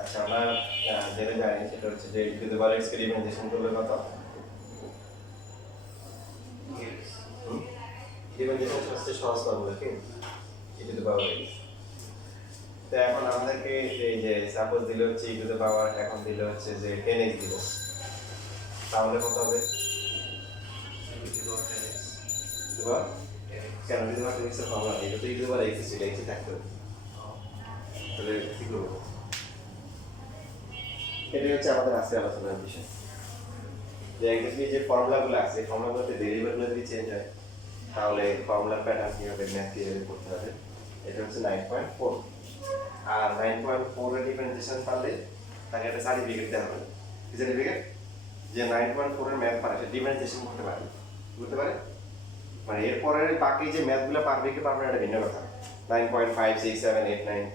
আচ্ছা, আমরা যেটা জানি সেটা হচ্ছে যে e two the power x K differentiation করলে কত? ডিফারেন্সিয়েশন হচ্ছে সহজ ফর্মুলা কি e two the power x। তো এখন আমাদেরকে এই যে সাপোজ দিলে হচ্ছে e টু দি পাওয়ার, এখন দিলে হচ্ছে যে 10x দিল, তাহলে কত হবে? কেন e two the power x এর ফর্মুলা এটা তো e two the power x ছিল, x থাকতো, তাহলে কি করব? এটাই হচ্ছে আমাদের আজকে আলোচনার বিষয়, যে এক্স্যাক্টলি যে ফর্মুলাগুলো আছে ফর্মুলাগুলোতে ভেরিয়েবলগুলো যদি চেঞ্জ হয় তাহলে ফর্মুলার প্যাটার্ন কিভাবে ম্যাথ কিভাবে করতে হবে। এটা হচ্ছে 9.4, আর 9.4 এর ডিফারেন্সিয়েশন পারলে তাকে একটা সার্টিফিকেট দেওয়া হবে। কি সার্টিফিকেট? যে 9.4 এর ম্যাথ পারে সে ডিফারেন্সিয়েশন করতে পারে, বুঝতে পারে? মানে এরপরে বাকি যে ম্যাথগুলো পারবে কি পারবে না এটা ভিন্ন কথা। 9.5 6 7 8 9,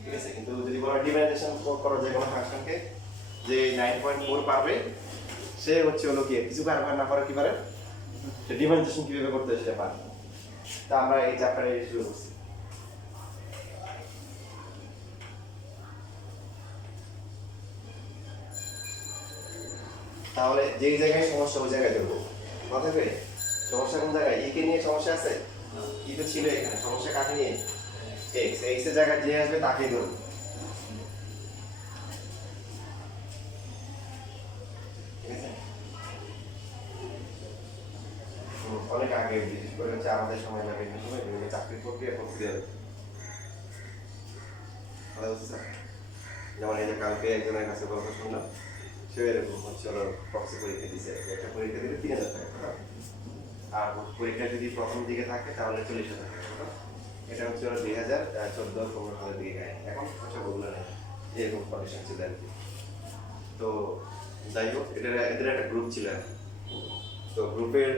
ঠিক আছে, কিন্তু যদি বলা ডিফারেন্সিয়েশন করো যে কোনো ফাংশনকে, যে 9.4 পারবে সে হচ্ছে হলো কি কিছু কারবার না করে কি পারে, সে ডিফারেন্সিয়েশন কিভাবে করতে হয় সেটা পারে। তা আমরা এই চ্যাপ্টারে শুরু করছি। তাহলে যেই জায়গায় সমস্যা ওই জায়গায় দেবো, কথা কই সমস্যা কোন জায়গায়? ই কে নিয়ে সমস্যা আছে, ই তো ছিল এখানে, সমস্যা কাকে নিয়ে? এক্স, এক্স এর জায়গায় যে আসবে তাকেই দেবো। অনেক আগে বিশেষ করে হচ্ছে আমাদের সময় লাগে বিভিন্ন সময় বিভিন্ন চাকরির প্রক্রিয়া যেমন এই যে কালকে একজনের কাছে গল্প শুনলাম, সে এরকম হচ্ছে ওরা প্রক্সি পরীক্ষা দিচ্ছে, একটা পরীক্ষা দিলে 3000 টাকা, আর পরীক্ষা যদি প্রথম দিকে থাকে তাহলে 40,000 টাকা। এটা হচ্ছে ওরা 2014-15 সালের দিকে গায়ে, এখন হচ্ছে ওগুলো নেই, এরকম কন্ডিশন ছিল আর কি। তো যাই হোক, এদের একটা গ্রুপ ছিল, তো গ্রুপের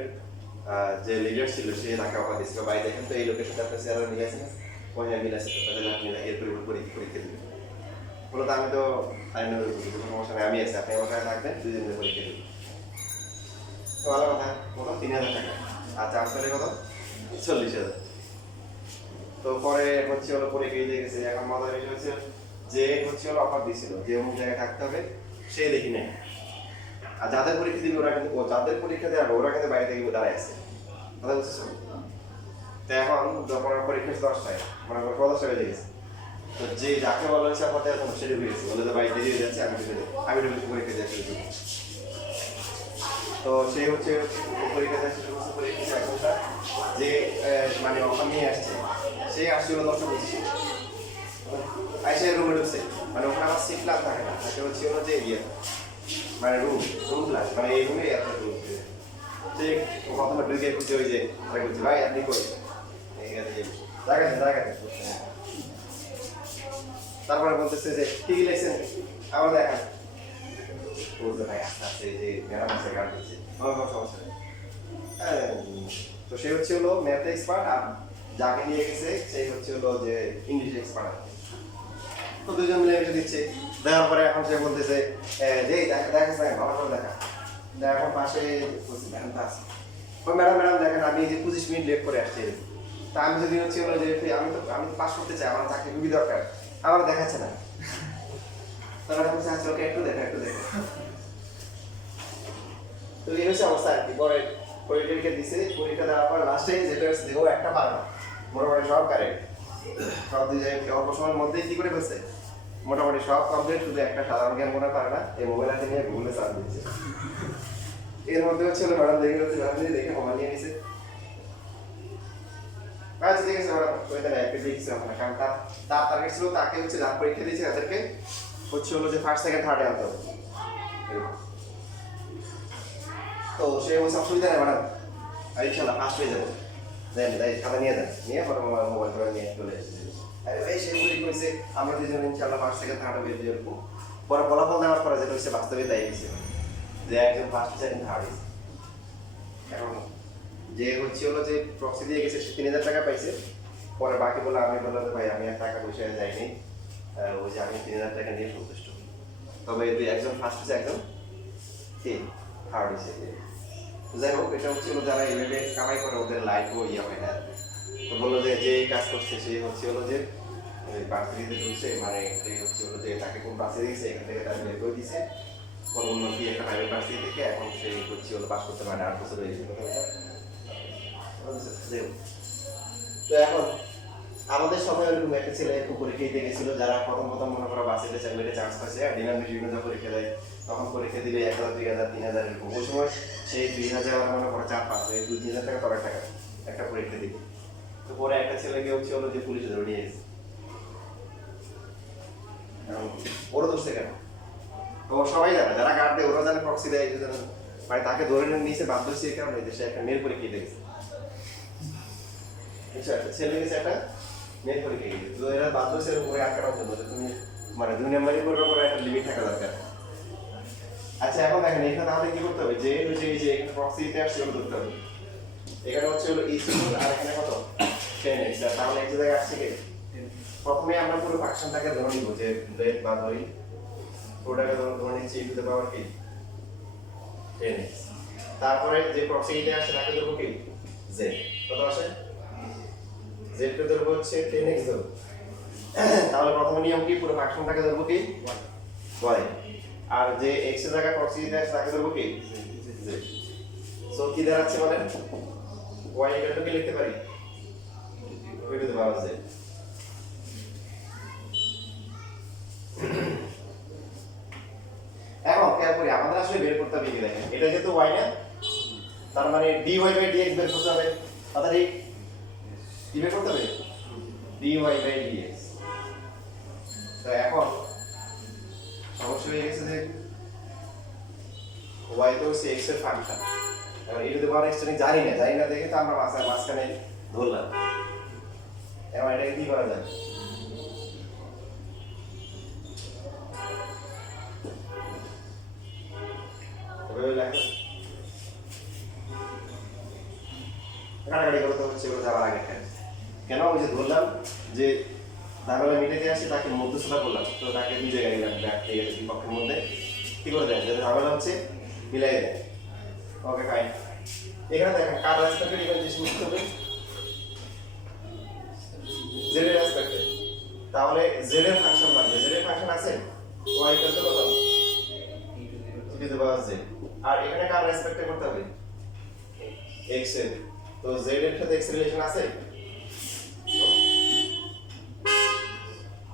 যে লিডার ছিল সে তাকে অফার দিয়েছিল, ভাই দেখেন তো এই লোকের সাথে আপনার চেহারা মিলে আছে না, ওই মিলে আছে, তো তাহলে আপনি এর পরীক্ষা দিবেন। বলতো আমি তো কোনো সমস্যা নেই, আমি আছি, আপনি আমার সাথে থাকবেন, দুজন মিলে পরীক্ষা দিবেন। তো ভালো কথা, কত 3000 টাকা, আর চার্জ করে কত 40,000। তো পরে হচ্ছে হলো পরীক্ষা দিয়ে গেছে। এখন মজার বিষয় হচ্ছে যে হচ্ছে হলো অফার দিয়েছিল যে অমুক জায়গায় থাকতে হবে, সে দেখি নেই, আর যাদের পরীক্ষা দিবে ওরা কিন্তু, যাদের পরীক্ষা দেওয়া ওরা কিন্তু বাইরে থেকে দাঁড়ায় আছে, কথা বুঝতেছো? তো এখন যখন পরীক্ষা 10টায়, মানে 10টা বেজে গেছে, তো যে যাকে বলা হয়েছে আমাদের এখন সেটা হয়েছে, বলে যে ভাই দেরি হয়ে যাচ্ছে, আমি পরীক্ষা দিয়ে শুরু করবো। তো সে হচ্ছে পরীক্ষা দিয়ে শুরু করছে, পরীক্ষা এখনটা যে মানে অফার নিয়ে আসছে সে আসছিল 10:25, আইসে রুমে ঢুকছে, মানে ওখানে আমার সিট প্ল্যান থাকে না, সে হচ্ছে হলো যে ইয়ে মানে রুম প্ল্যান, মানে এই রুমে এত রুম সে প্রথমে ঢুকে খুঁজে ওই যে বলছে ভাই আপনি কই, জায়গাতে তারপরে বলতেছে যে কি লিখছেন আমার দেখা, বলতে ভাই আস্তে আস্তে যে ম্যাডাম আছে গান করছে, আমার কোনো সমস্যা নেই। তো সে হচ্ছে হলো ম্যাথ এক্সপার্ট, আর যাকে নিয়ে গেছে সেই হচ্ছে হলো যে ইংলিশ এক্সপার্ট। তো দুজন মিলে এসে দিচ্ছে, দেওয়ার পরে এখন সে বলতেছে যে দেখাস না ভালো করে দেখা, এখন পাশে বলছি ম্যাডাম তো আছে, ওই ম্যাডাম দেখেন আমি যে 25 মিনিট লেট করে আসছি, তা আমি যদি হচ্ছে হলো যে আমি তো পাস করতে চাই, আমার চাকরি খুবই দরকার, আমার দেখাচ্ছে না, তারা বলছে আচ্ছা ওকে একটু দেখো। তো এই হচ্ছে অবস্থা আর কি। পরে পরীক্ষা দিছে, পরীক্ষা দেওয়ার পর লাস্টে যেটা হচ্ছে দেখো একটা পারে না, মোটামুটি সব কারেক্ট, সব দিয়ে অল্প সময়ের মধ্যেই কি করে ফেলছে, মোটামুটি সব কমপ্লিট, শুধু একটা সাধারণ জ্ঞান মনে পারে না, এই মোবাইল হাতে নিয়ে গুগলে সার্চ দিচ্ছে। এর মধ্যে হচ্ছে ম্যাডাম দেখে হচ্ছে ম্যাডাম দেখে মোবাইল নিয়ে নিছে, আচ্ছা ঠিক আছে ম্যাডাম ওই তাহলে একটা দেখছি আপনার, কারণ তার টার্গেট ছিল তাকে হচ্ছে যার পরীক্ষা দিয়েছে তাদেরকে হচ্ছে হলো যে ফার্স্ট সেকেন্ড থার্ডে আনতে হবে। তো সে বলছে অসুবিধা নেই ম্যাডাম, ইনশাল্লাহ ফার্স্ট হয়ে যাবো। দেন তাই খাতা নিয়ে যান, নিয়ে পরে মোবাইল করে নিয়ে চলে এসেছে। আরে ভাই সে বলি কইছে আমরা দুজন ইনশাল্লাহ ফার্স্ট সেকেন্ড থার্ড হবে এরকম। পরে ফলাফল দেওয়ার পরে যেটা হচ্ছে বাস্তবে তাই হয়েছে যে একজন ফার্স্ট সেকেন্ড থার্ড হয়েছে। এখন যে হচ্ছে হলো যে প্রক্সি দিয়ে গেছে সে 3000 টাকা পাইছে। পরে বাকি বলে আমি বললাম যে ভাই আমি আর টাকা পয়সা যাইনি, ওই যে আমি 3000 টাকা নিয়ে সন্তুষ্ট। তবে দুই একজন ফার্স্ট হয়েছে, একজন থার্ড হয়েছে। যাই হোক, এটা হচ্ছে যারা এইভাবে কামাই করে ওদের লাইফও ইয়ে হয় না। তো বললো যে যে কাজ করছে সেই হচ্ছে হলো যে বার্ষিকীতে ঢুকছে, মানে এই হচ্ছে হলো যে তাকে কোন বাসে দিয়েছে এখান থেকে তার বের করে দিয়েছে কোনো উন্নতি একটা প্রাইভেট বার্ষিকী থেকে। এখন সেই হচ্ছে হলো পাস করতে পারে 8 বছর হয়ে গেছিল। তো এখন আমাদের সময় ওরকম একটা ছেলে এরকম পরীক্ষা দিতে গেছিল, যারা প্রথম মনে করো বাসে চান্স পাচ্ছে, ডিনামিক বিভিন্ন পরীক্ষা দেয়, তখন পরীক্ষা দিলে 1000 2000 3000 এরকম। ওই সময় সেই 2000 মনে করো 4-5 2-3000 টাকা পরে টাকা একটা পরীক্ষা দিবে। তো পরে একটা ছেলেকে হচ্ছে হলো যে পুলিশে ধরে নিয়ে গেছে। ওরা ধরছে কেন? তো সবাই জানে, যারা গার্ড দেয় ওরা জানে প্রক্সি দেয়, মানে তাকে ধরে নিয়েছে বাধ্য হচ্ছে এই কারণে সে একটা মেয়ের পরীক্ষা দিতে গেছে। ছেলে গেছে একটা মেয়ের পরীক্ষা দিতে, তো এরা বাধ্য হচ্ছে উপরে আটকানোর জন্য যে তুমি মানে 2 নাম্বারই করবে, পরে একটা লিমিট থাকা দরকার। আচ্ছা এখন দেখেন এখানে তাহলে কি করতে হবে, যে এই যে এখানে প্রক্সি দিতে আসছে ওগুলো ধরতে হবে। এখানে হচ্ছে হলো ইসিউল আর এখানে কত 10x, তাহলে এক জায়গায় আসছে কি প্রথমে আমরা পুরো ফাংশনটাকে ধরে নিব যে রেট বা ধরি পুরোটাকে ধরে নিচ্ছি টু দ্য পাওয়ার কি 10x। তারপরে যে প্রক্সিতে আসছে তাকে ধরবো কি z, কত আসে z কে ধরবো হচ্ছে 10x ধরবো। তাহলে প্রথম নিয়ম কি পুরো ফাংশনটাকে ধরবো কি y, আর যে x এর জায়গায় প্রক্সিতে আসছে তাকে ধরবো কি z। সো কি দাঁড়াচ্ছে বলেন y ইকুয়াল টু কি লিখতে পারি টু দ্য পাওয়ার z। এখন খেয়াল করি আমাদের আসলে বের করতে হবে কি দেখেন, এটা যেহেতু y না, তার মানে dy বাই dx বের করতে হবে। কথা ঠিক কি বের করতে হবে dy বাই dx। তো এখন সমস্যা হয়ে গেছে যে y তো হচ্ছে x এর ফাংশন, এখন e to the power x জানি না দেখে তো আমরা মাঝখানে ধরলাম। এখন এটাকে কি করা যায়, কাটাকাটি করতে হচ্ছে যাওয়ার আগে কেন ওই যে ধরলাম যে ঝামেলা মিটাতে আসছে তাকে মধ্যস্থতা করলাম, তো তাকে 2 জায়গায় নিলাম ব্যাক ঠিক আছে দুই পক্ষের মধ্যে কি করে দেয় যাতে ঝামেলা হচ্ছে মিলাই দেয়। ওকে ফাইন, এখানে দেখেন কার রেসপেক্টে ইকুয়ালাইজেশন করতে হবে z এর রেসপেক্টে। তাহলে z এর ফাংশন লাগবে, z এর ফাংশন আছে y ইকুয়াল টু কত e to the power z, আর এখানে কার রেসপেক্টে করতে হবে x এর। তো z এর সাথে x রিলেশন আছে,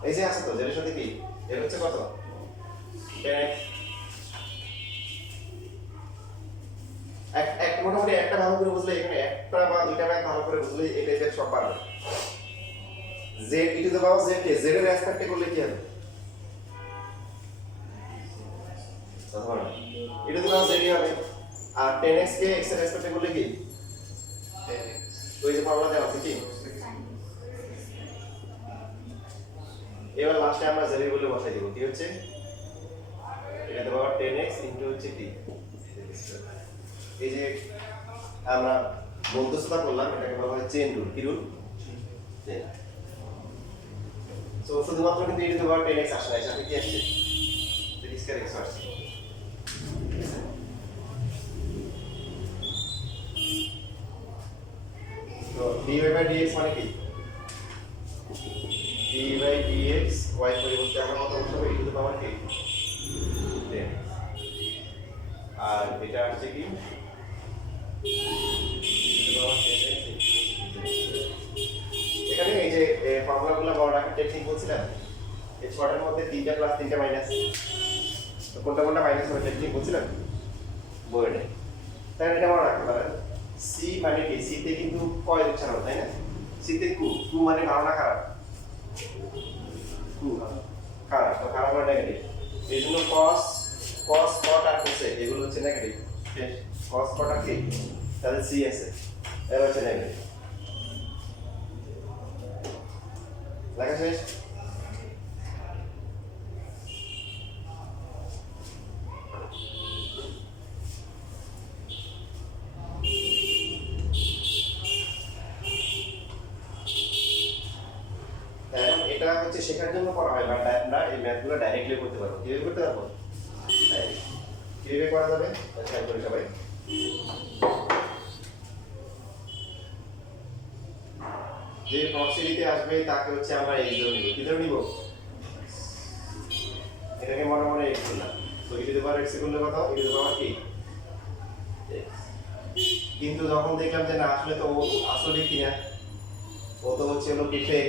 এই যে আছে তো z এর সাথে কি এর হচ্ছে কত 10x। এক মোটামুটি একটা ভালো করে বুঝলে এখানে একটা বা দুইটা ম্যাথ ভালো করে বুঝলে এই টাইপের সব পারবে। z e to the power z কে z এর রেসপেক্টে করলে কি হবে সাধারণ e to the power z হবে, আর 10x কে x এর রেসপেক্টে করলে কি 10x। ওই যে ফর্মুলা দেওয়া আছে কি, এবার লাস্টে আমরা z বলে বসাই দেব কি হচ্ছে এটা দেব 10x ইনটু হচ্ছে কি এই যে আমরা মধ্যস্থতা করলাম এটাকে বলা হয় চেইন রুল। কি রুল চেইন। সো শুধুমাত্র কিন্তু এটা দেব 10x আসে না, এখানে কি আসছে z স্কয়ার x আসছে। তো dy বাই dx মানে কি dy বাই dx y পরিবর্তে আমরা কত বসাবো e টু দ্য পাওয়ার কি 10, আর এটা হচ্ছে কি এখানে এই যে ফর্মুলাগুলো বড় রাখার টেকনিক বলছিলাম, এই ছটার মধ্যে 3টা প্লাস 3টা মাইনাস, তো কোনটা মাইনাস হবে টেকনিক বলছিলাম বইয়ে। তাই এটা মনে রাখতে পারেন সি মানে কি, সি তে কিন্তু কয় উচ্চারণ তাই না, সি তে কু মানে ভালো না খারাপ, কু খারাপ, তো খারাপ মানে নেগেটিভ, এই জন্য cos cot আর cosec এগুলো হচ্ছে নেগেটিভ। cos কটা কি তাহলে c আছে এবার হচ্ছে নেগেটিভ লেখা শেষ এটা হচ্ছে শেখার জন্য করা হয় বাট আমরা এই ম্যাথগুলো ডাইরেক্টলি করতে পারবো কিভাবে করতে পারবো কিভাবে করা যাবে খেয়াল করি সবাই যে প্রক্সি দিতে আসবে তাকে হচ্ছে আমরা এই ধরে নিব কি ধরে নিব এটাকে মনে মনে x দিলাম তো e to the power x করলে কত e টু দ্য পাওয়ার কি কিন্তু যখন দেখলাম যে না আসলে তো আসলে কি না ও তো হচ্ছে হলো কি ফেক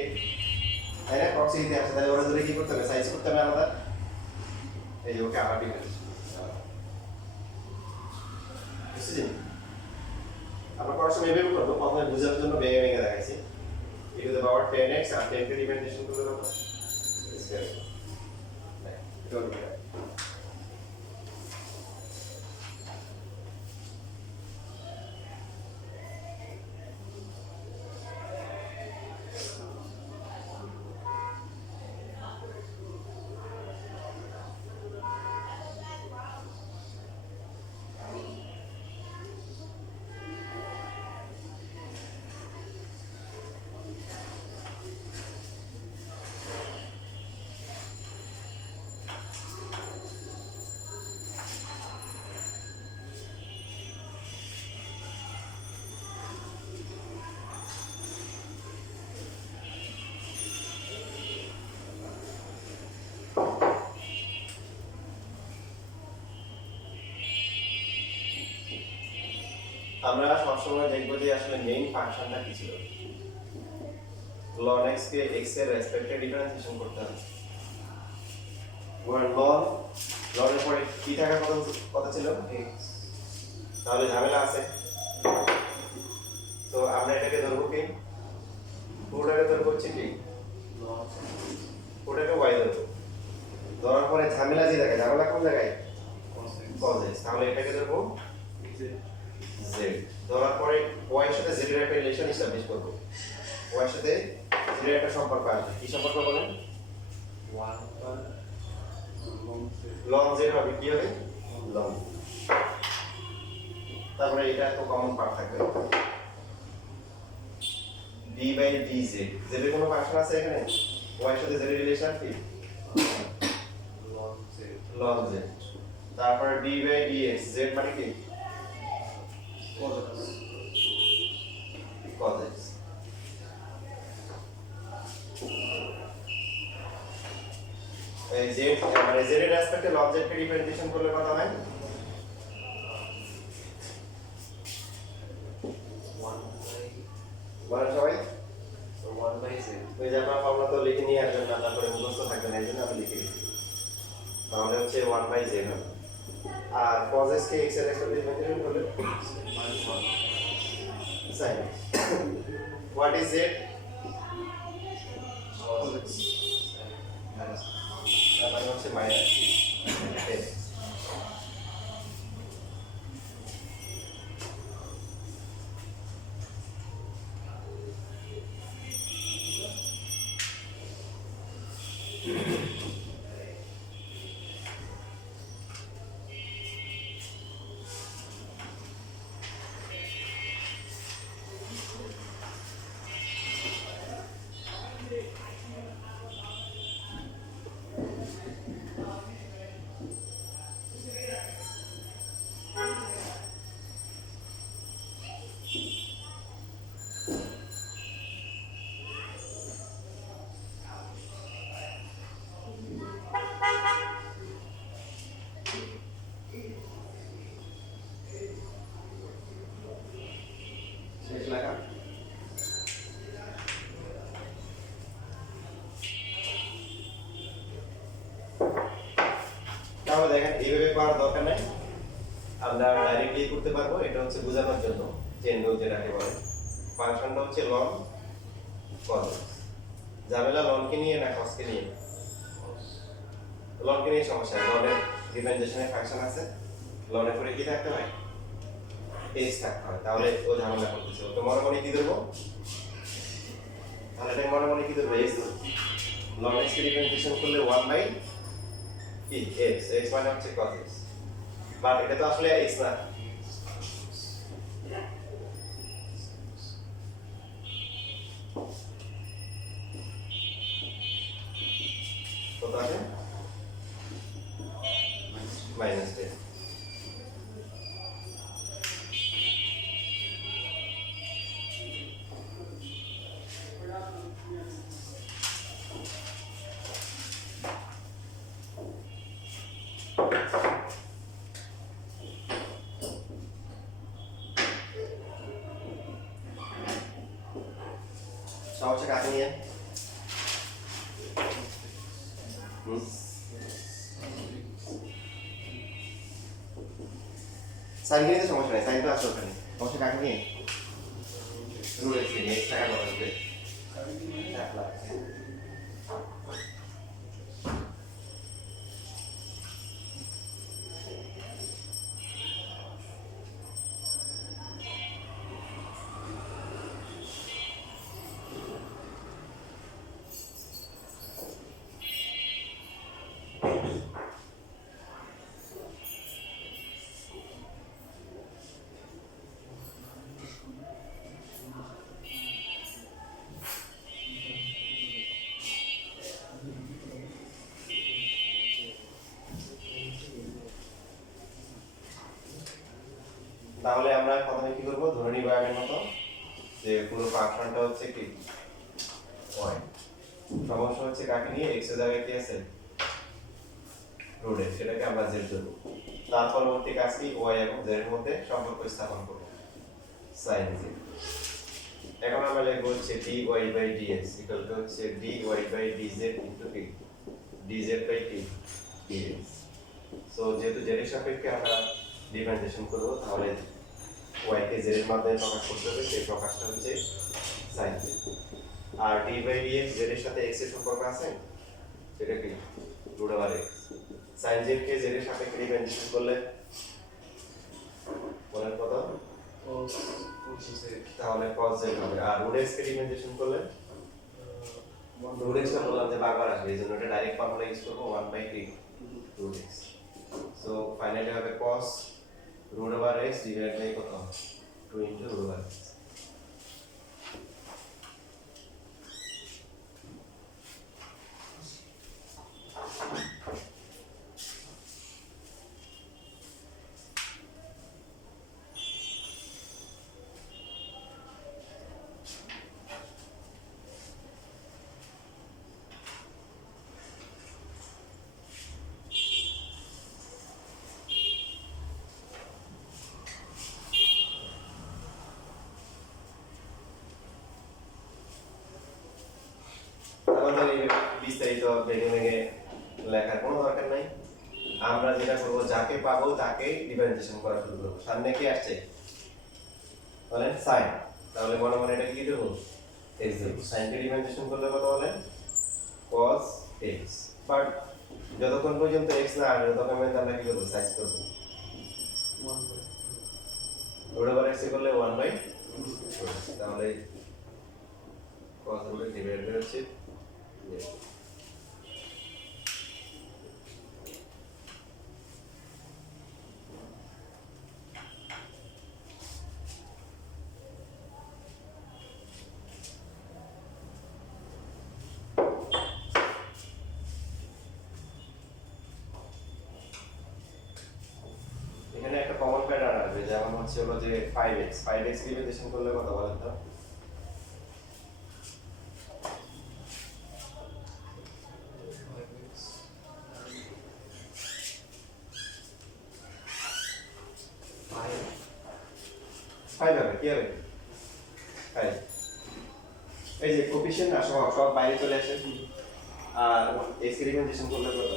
তাই না প্রক্সি দিতে আসছে তাহলে ওরা ধরে কি করতে হবে সাইজ করতে হবে আলাদা এই যে ওকে আবার ডিফারেন্স বুঝছেন আমরা পড়ার সময় এভাবে করবো প্রথমে বোঝার জন্য ভেঙে ভেঙে দেখাইছি e to the power 10x আর 10 কে ডিফারেন্সিয়েশন করলে কত স্কয়ার আমরা সবসময় দেখবো যে আসলে মেইন ফাংশনটা কি ছিল ln x কে x এর রেসপেক্টে ডিফারেন্সিয়েশন করতে হবে ওয়ান ln এর পরে কি থাকার কথা ছিল x তাহলে ঝামেলা আছে তো আমরা এটাকে ধরবো কি পুরোটাকে ধরবো হচ্ছে কি পুরোটাকে y ধরবো ধরার পরে ঝামেলা যে জায়গায় ঝামেলা কোন জায়গায় cos x তাহলে এটাকে ধরবো z ধরার পরে y এর সাথে z এর একটা রিলেশন এস্টাবলিশ করব y এর সাথে z এর একটা সম্পর্ক আসবে কি সম্পর্ক বলেন 1 ln z হবে কি হবে ln তারপরে এটা তো কমন পার্ট থাকবে d/dz z এর কোনো ফাংশন আছে এখানে y এর সাথে z এর রিলেশন কি ln z তারপরে d/dx z মানে কি cos x এই z মানে z এর রেসপেক্টে log z কে ডিফারেন্সিয়েশন করলে কত হয় 1 সবাই 1/z ওই যে আমরা ফর্মুলা তো লিখে নিয়ে আসবেন না তারপরে মুখস্থ থাকবে না এইজন্য আমি লিখে দিয়েছি তাহলে হচ্ছে 1/z হবে আর cos x কে x এর রেসপেক্টে ডিফারেন্সিয়েশন করলে sin x what is it cos x তাহলে হচ্ছে মাইনাস 10 শেষ লেখা তাহলে দেখেন এইভাবে করার দরকার নাই আমরা ডাইরেক্টলি করতে পারবো এটা হচ্ছে বোঝানোর জন্য চেইন রুল যেটাকে বলে ফাংশনটা হচ্ছে ln cos ঝামেলা ln কে নিয়ে না cos কে নিয়ে ln কে নিয়ে সমস্যা ln এর ডিফারেন্সিয়েশনের ফাংশন আছে ln এর পরে কি থাকতে হয় x থাকতে হয়, তাহলে ও ঝামেলা করতেছে। তো মনে মনে কি দেবো, তাহলে এটা মনে মনে কি দেবো, x দেবো। ln x কে রিপ্রেজেন্টেশন করলে 1 বাই কি x, x মানে হচ্ছে cos x, বাট এটা তো আসলে x না, কত আছে -10। সহজে কাকে নিয়ে সাইন নিয়ে তো সমস্যা নাই, সাইন তো আছে ওখানে, সমস্যা কাকে নিয়ে রুট এক্স নিয়ে, এক্স টাকা কত হবে 1 লাখ। তাহলে আমরা প্রথমে কি করব, ধরে নিব আগের মতো যে পুরো ফাংশনটা হচ্ছে কি y, সমস্যা হচ্ছে কাকে নিয়ে, x এর জায়গায় কি আছে রুট x, সেটাকে আমরা z দেব। তার পরবর্তী কাজ কি, y এবং z এর মধ্যে সম্পর্ক স্থাপন করব sin z। এখন আমরা লিখব হচ্ছে dy by dx equal to হচ্ছে dy বাই dz ইনটু কি dz বাই কি dx। সো যেহেতু z এর সাপেক্ষে আমরা ডিফারেন্সিয়েশন করব, তাহলে y কে z এর মাধ্যমে প্রকাশ করতে হবে, সেই প্রকাশটা হচ্ছে sin z। আর d বাই dx z এর সাথে x এর সম্পর্ক আছে, সেটা কি root over x। sin z কে z এর সাপেক্ষে ডিফারেন্সিয়েশন করলে বলেন কত, তাহলে cos z হবে। আর রুট x কে ডিফারেন্সিয়েশন করলে রুট x টা বললাম যে বারবার আসবে, এই জন্য এটা ডাইরেক্ট ফর্মুলা ইউজ করব 1 বাই কি রুট x। সো ফাইনালি হবে cos root over x divide by কত 2 ইনটু রুট ওভার x। আমাদের এই বিস্তারিত ভেঙে ভেঙে লেখার কোনো দরকার নাই। আমরা যেটা করব, যাকে পাবো তাকে ডিফারেন্সিয়েশন করা শুরু করব। সামনে কি আসছে বলেন sin, তাহলে মনে মনে এটা কি দেব x দেব। sin কে ডিফারেন্সিয়েশন করলে কত বলেন cos x, বাট যতক্ষণ পর্যন্ত x না আসবে ততক্ষণ পর্যন্ত আমরা কি করব সাইজ করব 1 রুট ওভার x করলে 1 বাই, তাহলে cos রুট ডিভাইড বাই হচ্ছে এখানে একটা কমন প্যাটার্ন আসবে, যেমন হচ্ছে হলো যে 5x ডিফারেন্সিয়েশন করলে কত বলেন তো, ফাইভ হবে কি হবে 5, এই যে কোফিশিয়েন্ট না সব সব বাইরে চলে আসে। আর x কে ডিফারেন্সিয়েশন করলে কত,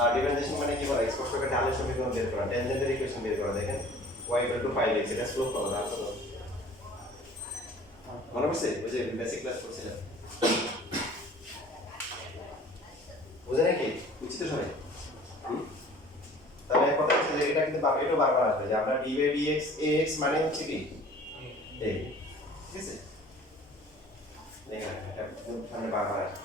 আর ডিফারেন্সিয়েশন মানে কি করা, স্পষ্টকে ঢালের সমীকরণ বের করা, ট্যানজেন্টের ইকুয়েশন বের করা। দেখেন y 5x, এটা স্লোপ পাবো না কত মনে পড়ছে, ওই যে বেসিক ক্লাস করছিলাম, বুঝে নাকি বুঝছি তো সবাই। তাহলে কথা হচ্ছে যে এটা কিন্তু এটা বারবার আসবে যে আমরা b বাই dx ax মানে হচ্ছে কি a, ঠিক আছে? দেখেন এটা সামনে বারবার আসবে।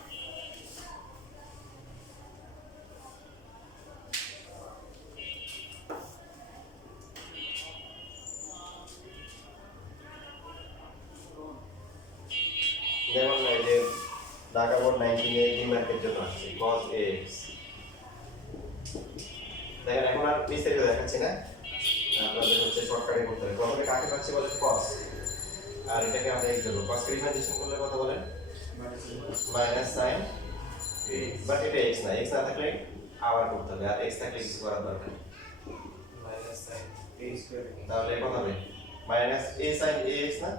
যেমন এই যে ঢাকা বোর্ড 1980 মার্কের জন্য আসছে cos ax, দেখেন এখন আর বিস্তারিত দেখাচ্ছি না, আপনাদের হচ্ছে শর্টকাটে করতে হবে। প্রথমে কাকে পাচ্ছি বলেন cos, আর এটাকে আমরা x দেবো। cos কে রিপ্রেজেন্টেশন করলে কত বলেন মাইনাস sin ax, বাট এটা x না, x না থাকলে আবার করতে হবে, আর x থাকলে কিছু করার দরকার নেই। মাইনাস সাইন a স্কয়ার তাহলে কত হবে মাইনাস a sin ax না।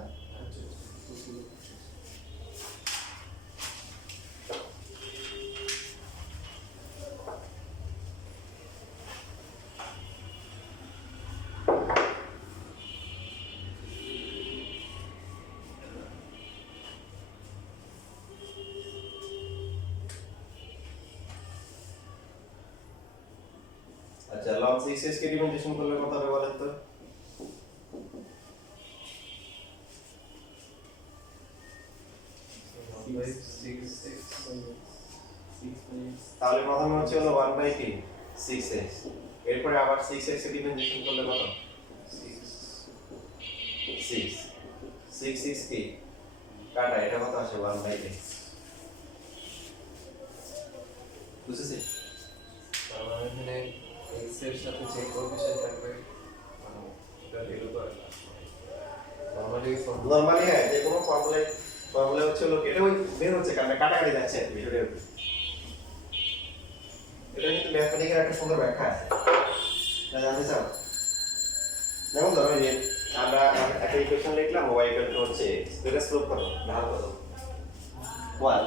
আচ্ছা log 6x কে রিপ্রেজেন্টেশন করলে কত হবে বলেন তো? তাহলে প্রথমে হচ্ছে হলো 1/6x, এরপরে আবার 6x কে রিপ্রেজেন্টেশন করলে কত 6 6 6 কি কাটা, এটা কত আসে 1/x, বুঝেছি? তার মানে এখানে x এর সাথে যে কোএফিশিয়েন্ট থাকবে মানে এটা ভ্যালু তো নরমালি হ্যাঁ যে কোনো ফর্মুলা হচ্ছে হলো এটা ওই বের হচ্ছে কারণ কাটাকাটি যাচ্ছে বিষয়টা। এটা কিন্তু ম্যাথমেটিক্যাল একটা সুন্দর ব্যাখ্যা আছে, না জানতে চাও? যেমন ধরো এই যে আমরা একটা ইকুয়েশন লিখলাম y হচ্ছে x, এটা স্লোপ কত ঢাল কত 1,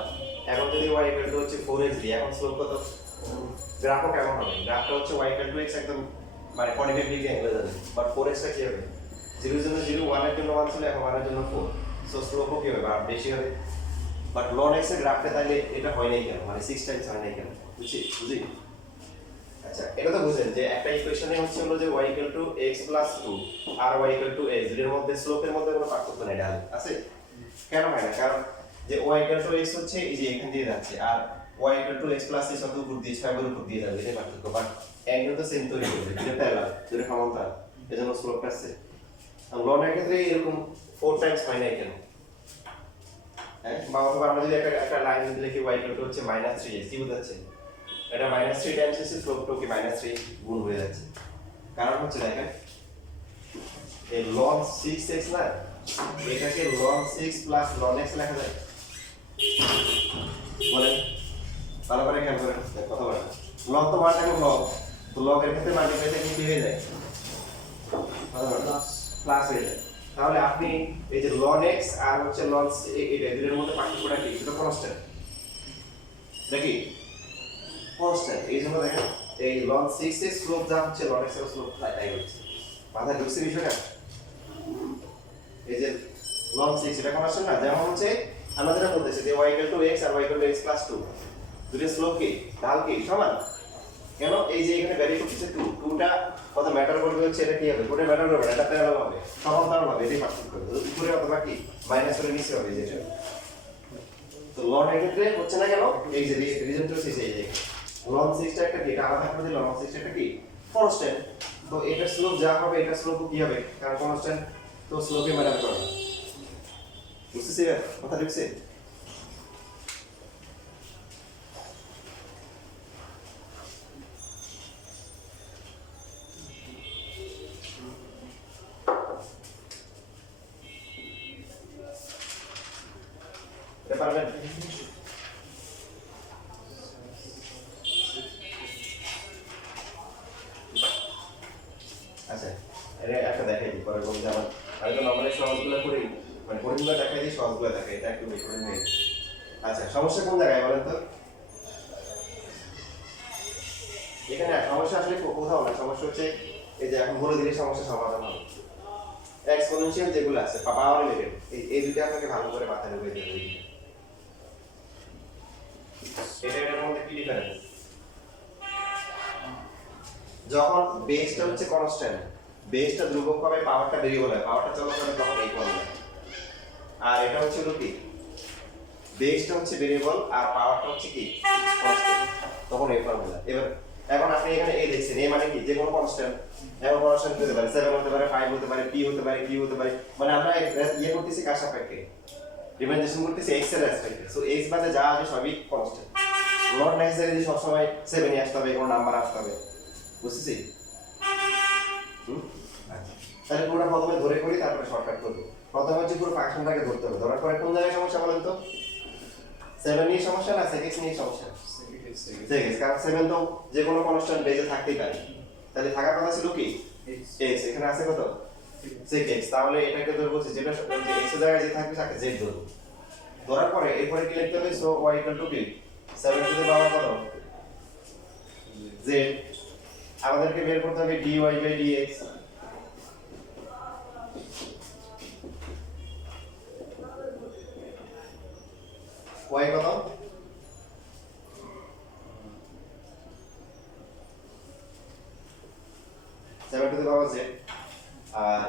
এখন যদি y হচ্ছে 4x দিই, এখন স্লোপ কত, গ্রাফও কেমন হবে? গ্রাফটা হচ্ছে y x একদম মানে 45 ডিগ্রি অ্যাঙ্গেলে যাবে, বাট 4x টা কি হবে 0 এর জন্য 0, 1 এর জন্য 1 ছিল, এখন 1 এর জন্য 4, সো স্লোপও কি হবে বেশি হবে। বাট ln x এর গ্রাফটা তাহলে এটা হয় নাই কেন, মানে 6 টাইমস হয় নাই কেন, বুঝি? আচ্ছা এটা তো বুঝেন যে একটা ইকুয়েশনে হচ্ছে হলো যে y x + 2 আর y x, এর মধ্যে স্লোপের মধ্যে কোনো পার্থক্য নেই, ঢাল আছে কেন হয় না? কারণ যে y x হচ্ছে এই যে এখান দিয়ে যাচ্ছে, আর y x + এই শব্দ উপর দিয়ে ছয়বার উপর দিয়ে যাবে, এটাই পার্থক্য। বাট অ্যাঙ্গেল তো সেম তৈরি করবে, দুটো প্যারালাল, দুটো সমান্তরাল, এজন্য স্লোপটা আছে। আর ln এর ক্ষেত্রে এরকম 4 টাইমস হয় না কেন? হ্যাঁ বা অথবা আমরা যদি একটা লাইন লিখি y হচ্ছে -3x, কি বোঝাচ্ছে? এটা -3 টাইমস এসে স্লোপটা কি -3 গুণ হয়ে যাচ্ছে। কারণ হচ্ছে দেখেন এই ln 6x না, এটাকে ln 6 + ln x লেখা যায় বলেন, ভালো করে খেয়াল করেন কথা বলেন। ln তো মান থাকে ln, তো ln এর ক্ষেত্রে মাল্টিপ্লাই থেকে কি হয়ে যায় প্লাস হয়ে যায়। তাহলে আপনি এই যে ln x আর হচ্ছে ln এই দুটোর মধ্যে পার্থক্যটা কি? এটা কনস্ট্যান্ট নাকি কনস্ট্যান্ট, এই জন্য দেখেন এই ln 6 এর স্লোপ যা হচ্ছে ln x এর স্লোপ তাই হচ্ছে। মাথায় ঢুকছে বিষয়টা? এই যে ln 6 এটা কনস্ট্যান্ট না, যেমন হচ্ছে আমরা যেটা বলতেছি যে y x আর y x + 2, দুটোর স্লোপ কি ঢাল কি সমান, কেন? এই যে এখানে ভ্যারি করতেছে 2, 2টা কত ম্যাটার করবে হচ্ছে, এটা কি হবে কোটে ম্যাটার করবে না, এটা প্যারালাল হবে, সমান্তরাল হবে, এটাই পার্থক্য। উপরে অথবা কি মাইনাস করে নিচে হবে যেটা। তো ln এর ক্ষেত্রে হচ্ছে না কেন? এই যে রিজন তো সেই এই যে ln 6 টা একটা কি, এটা আলাদা করে দিলে ln 6 টা একটা কি কনস্ট্যান্ট, তো এটার স্লোপ যা হবে এটার স্লোপ কি হবে, কারণ কনস্ট্যান্ট তো স্লোপে ম্যাটার করে না। বুঝতেছি কথা ঢুকছে? এটা পারবেন? আচ্ছা এটা একটা দেখাই দিই, পরে বলতে আমার আমি তো নরমালি সহজগুলো করি, মানে কঠিনগুলো দেখাই দিই, সহজগুলো দেখাই, এটা একটু বেশি কঠিন হয়ে গেছে। আচ্ছা সমস্যা কোন জায়গায় বলেন তো? এখানে সমস্যা আসলে কোথাও না, সমস্যা হচ্ছে এই যে এখন বলে দিলে সমস্যা সমাধান হবে। এক্সপোনেনশিয়াল যেগুলো আছে পাওয়ার রিলেটেড, এই দুটো আপনাকে ভালো করে মাথায় ঢুকিয়ে দিতে হবে। এটার মধ্যে কি ডিফারেন্স? যখন বেসটা হচ্ছে কনস্ট্যান্ট, বেসটা ধ্রুবক হবে, পাওয়ারটা ভেরিয়েবল হয়, পাওয়ারটা চলমান হবে তখন এই ফর্মুলা। আর এটা হচ্ছে হলো কি, বেসটা হচ্ছে ভেরিয়েবল আর পাওয়ারটা হচ্ছে কি কনস্ট্যান্ট, তখন এই ফর্মুলা। এবার এখন আপনি এখানে এ দেখছেন, এ মানে কি যে কোনো কনস্ট্যান্ট, এমন কনস্ট্যান্ট হতে পারে 7 হতে পারে, 5 হতে পারে, p হতে পারে, q হতে পারে, মানে আমরা ইয়ে করতেছি কার সাপেক্ষে, রিপ্রেজেন্টেশন করতেছি x এর রেসপেক্টে। সো x বাদে যা আছে সবই কনস্ট্যান্ট, নট নেসেসারি যে সবসময় 7 ই আসতে হবে, কোনো নাম্বার আসতে হবে, বুঝতেছি? আচ্ছা, তাহলে পুরোটা প্রথমে ধরে করি, তারপরে শর্টকাট করবো। প্রথমে হচ্ছে পুরো ফাংশনটাকে ধরতে হবে, ধরার পরে কোন জায়গায় সমস্যা বলেন তো? 7 নিয়ে সমস্যা না sec x নিয়ে সমস্যা? sec x, কারণ 7 তো যে কোনো কনস্ট্যান্ট বেজে থাকতেই পারে, তাহলে থাকার কথা ছিল কি x, এখানে আছে কত sec x, তাহলে এটাকে ধরবো যে যেটা যে x এর জায়গায় যে থাকবে তাকে z ধরবো। ধরার পরে এরপরে কি লিখতে হবে? সো y কি 7 টু দি পাওয়ার কত z, আমাদেরকে বের করতে হবে dy বাই dx, y কত 7 টু দি পাওয়ার z, আর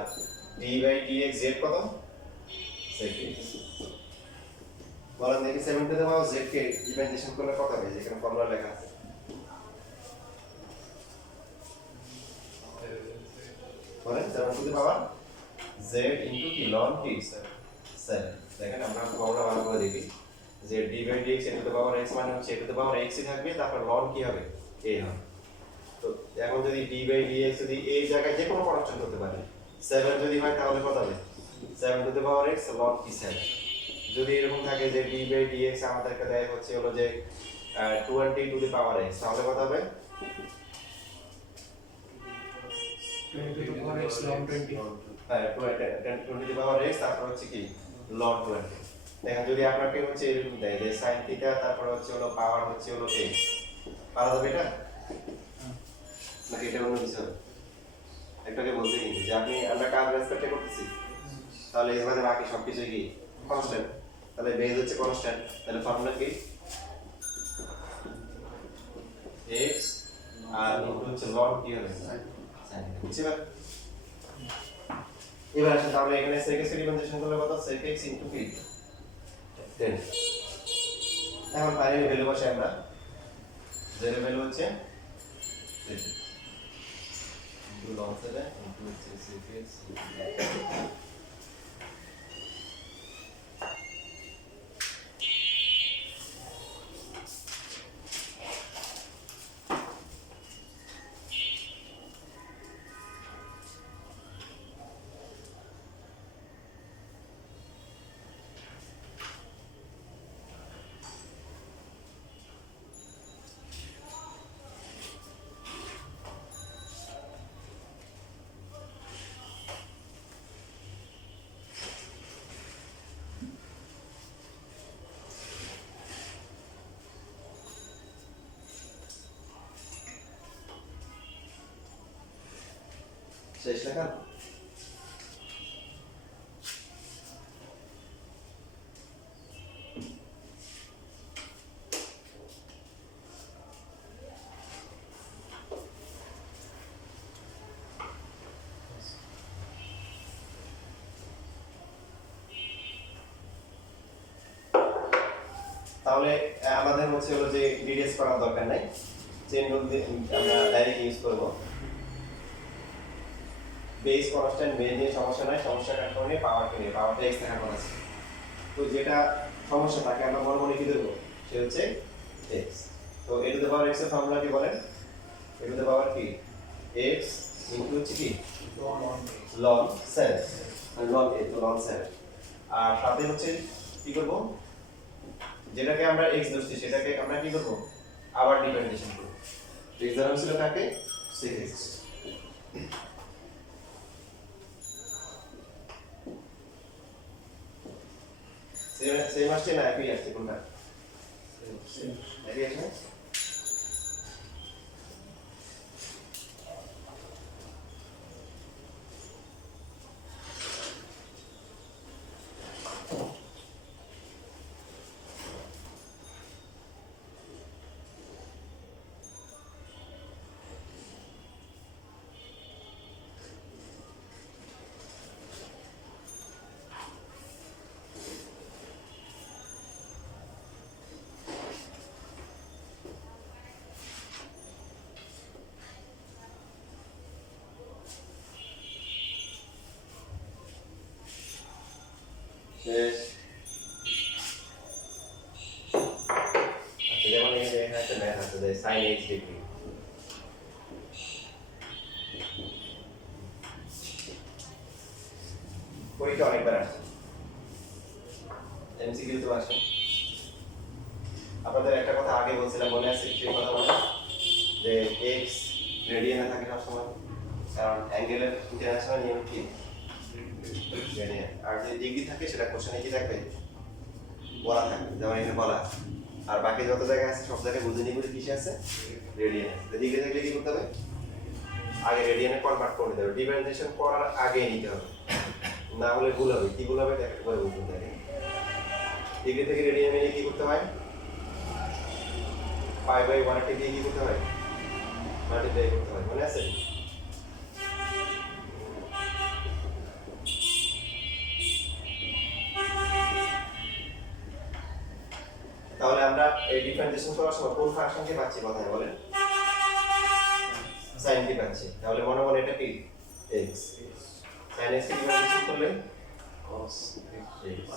dy বাই dx z কত sec x। বলেন দেখি 7 টু দি পাওয়ার z কে ডিফারেন্সিয়েশন করলে কত হবে? যেখানে ফর্মুলা লেখা আছে বলেন 7 to the power z into কি ln কি 7। দেখেন আমরা ফর্মুলা ভালো করে দেখি, z d by dx to the power x মানে হচ্ছে টু দি পাওয়ার x ই থাকবে, তারপর ln কি হবে a হবে। তো এখন যদি d বাই dx যদি এই জায়গায় যে কোনো কনস্ট্যান্ট হতে পারে, 7 যদি হয় তাহলে কত হবে 7 to the power x ln কি 7। যদি এরকম থাকে যে d বাই dx আমাদেরকে দেয় হচ্ছে হলো যে 20 টু দি পাওয়ার x, তাহলে কত হবে 20 to the power x ln 20 হ্যাঁ 10 টু দি পাওয়ার x, তারপর হচ্ছে কি ln 20। দেখেন যদি আপনাকে হচ্ছে এরকম দেয় যে sin থিটা, তারপর হচ্ছে হলো পাওয়ার হচ্ছে হলো x, পারা যাবে এটা নাকি এটা অন্য কিছু হবে? একটাকে বলতে কিন্তু যে আপনি আমরা কার রেসপেক্টে করতেছি, তাহলে এর মানে বাকি সবকিছু কি কনস্ট্যান্ট, তাহলে বেস হচ্ছে কনস্ট্যান্ট, তাহলে ফর্মুলা কি x আর ইনটু হচ্ছে ln কি হবে sin, বুঝছেন? এবার আসেন তাহলে এখানে sec x এর ডিফারেন্সিয়েশন করলে কত sec x ইনটু কি 10। এখন ফাইনালি ভ্যালু বসে আমরা, z এর ভ্যালু হচ্ছে 10 ইনটু ln 7 ইনটু হচ্ছে sec x। শেষ লেখা? তাহলে আমাদের হচ্ছে হলো যে ডিটেইলস করার দরকার নাই, চেইন রুল দিয়ে আমরা ডাইরেক্ট ইউজ করব। বেস কনস্ট্যান্ট বেস নিয়ে সমস্যা নাই, সমস্যা কার কারণে পাওয়ারকে নিয়ে, পাওয়ারটা x থাকার কথা ছিল। তো যেটা সমস্যা তাকে আমরা মনে মনে কি দেবো, সে হচ্ছে x। তো a to the power x এর ফর্মুলা কি বলেন? a টু দ্য পাওয়ার কি x ইনটু হচ্ছে কি ln 7, ln a তো ln 7, আর সাথে হচ্ছে কি করব, যেটাকে আমরা x ধরছি সেটাকে আমরা কি করব আবার ডিফারেন্সিয়েশন করব। x ধরা ছিল কাকে sec x। সেম আসছে না একই আসছে কোনটা? একই আসছে। শেষ। আচ্ছা যেমন এই যে এখানে একটা ম্যাথ আছে যে sin x ডিগ্রি, পরীক্ষা অনেকবার আসছে, এমসিকিউ তো আসে। আপনাদের একটা কথা আগে বলছিলাম, মনে আছে সেই কথা বলে যে x রেডিয়ানে থাকে সবসময়, কারণ অ্যাঙ্গেলের ইন্টারন্যাশনাল নিয়ম কি রেডিয়ান, আর যদি ডিগ্রি থাকে সেটা কোশ্চেনে কি থাকবে বলা থাকবে, যেমন এখানে বলা আছে। আর বাকি যত জায়গায় আছে সব জায়গায় বুঝে নিয়ে কিসে আছে রেডিয়ান আছে। তো ডিগ্রি থাকলে কি করতে হবে, আগে রেডিয়ানে কনভার্ট করে নিতে হবে, ডিফারেন্সিয়েশন করার আগে নিতে হবে, না হলে ভুল হবে। কি ভুল হবে দেখতে পাবে বুঝতে থাকে। ডিগ্রি থেকে রেডিয়ানে নিয়ে কি করতে হয়, পাই বাই 180 দিয়ে কি করতে হয়, মাল্টিপ্লাই করতে হয়, মনে আছে? তাহলে আমরা এই ডিফারেন্সিয়েশন করার সময় কোন ফাংশনকে পাচ্ছি কথায় বলেন, sin কে পাচ্ছি। তাহলে মনে মনে এটা কি x, sin x কে ডিফারেন্সিয়েশন করলে cos x।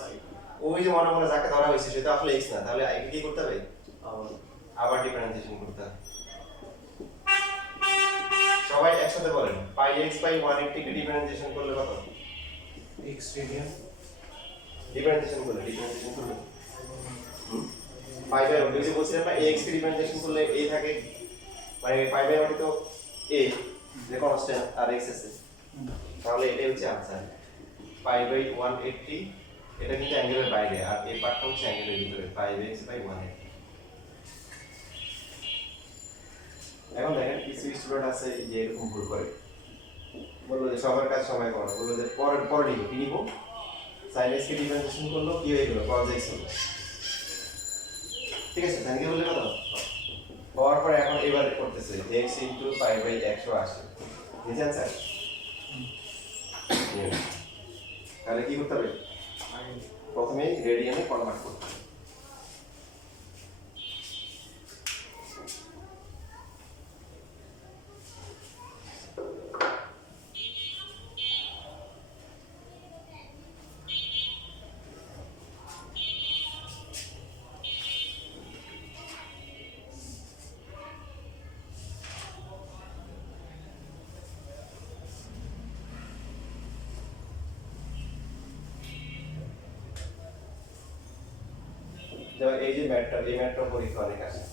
ওই যে মনে মনে যাকে ধরা হয়েছে সেটা আসলে x না, তাহলে আগে কি করতে হবে, আবার ডিফারেন্সিয়েশন করতে হবে। সবাই একসাথে বলেন, পাই x বাই 180 কে ডিফারেন্সিয়েশন করলে কত, x রেডিয়ান ডিফারেন্সিয়েশন করলে পাই বাই 1 যে বলছিলাম না, x কে ডিফারেন্সিয়েশন করলে a থাকে, মানে পাই বাই 1 তো a যে কনস্ট্যান্ট আর x আছে, তাহলে এটাই হচ্ছে আনসার। পাই বাই 180 এটা কিন্তু অ্যাঙ্গেলের বাইরে, আর এই পার্টটা হচ্ছে অ্যাঙ্গেলের ভিতরে, পাই x বাই 180। এখন দেখেন কিছু স্টুডেন্ট আছে যে এরকম ভুল করে, বললো যে সবার কাজ সময় করে, বললো যে পরে নিব কি নিব, sin x কে ডিফারেন্সিয়েশন করলো কি হয়ে গেল, cos x হলো। ঠিক আছে, থ্যাংক ইউ বললে কথা হওয়ার পরে এখন এবারে করতেছে x ইনটু পাই বাই 180 নিচে আনসার। তাহলে কি করতে হবে, প্রথমে রেডিয়ানে কনভার্ট করতে হবে। যেমন এই যে ম্যাথটা, এই ম্যাথটা পরীক্ষা অনেক আসে।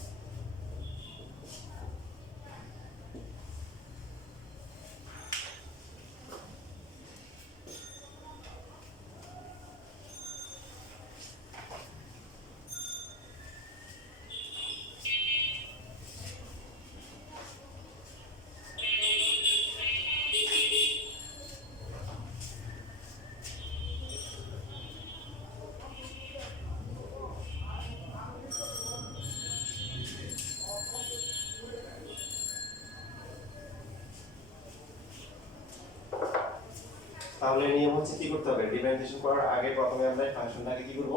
তাহলে নিয়ম হচ্ছে কি করতে হবে, ডিফারেন্সিয়েশন করার আগে প্রথমে আমরা ফাংশনটাকে কি করব,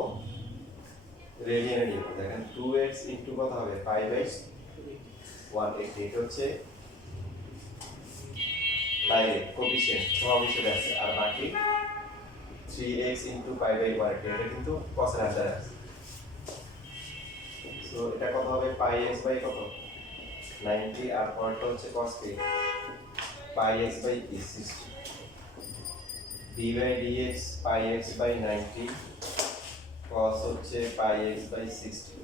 রেডিয়ানে নিব। দেখেন 2x ইনটু কত হবে, পাই বাই 180, এটা হচ্ছে ডাইরেক্ট কোফিশিয়েন্ট সহগ হিসেবে আছে, আর বাকি 3x ইনটু পাই বাই 180 এটা কিন্তু cos এর আন্ডারে আছে। সো এটা কত হবে, পাই x বাই কত 90, আর পরেরটা হচ্ছে cos k pi x by 60, d by dx pi x by 90 cos হচ্ছে pi x by 60।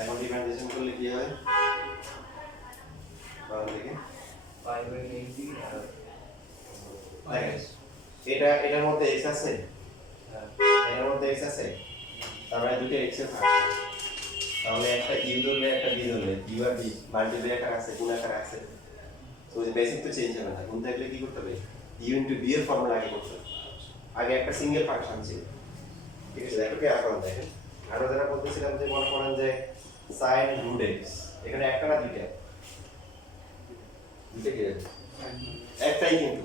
এখন ডিফারেন্সিয়েশন করলে কি হয়, বলেন দেখি। পাই বাই 90 আর দেখেন এটার মধ্যে x আছে, এটার মধ্যে x আছে, তার মানে দুটো x এর ভাগ, তাহলে একটা u ধরলে একটা b ধরলে u আর b মাল্টিপ্লাই আকার আছে, গুণ আকার আছে, তো বেসিক তো চেঞ্জ হবে না। গুণ থাকলে কি করতে হবে, u ইনটু b এর ফর্মুলা আগে করতে হবে। আগে একটা সিঙ্গেল ফাংশন ছিল, ঠিক আছে, দেখো কি এখন দেখেন আরো যারা বলতেছিলাম যে মনে করেন যে sin root x, এখানে একটা না দুইটা, দুইটা কি একটাই কিন্তু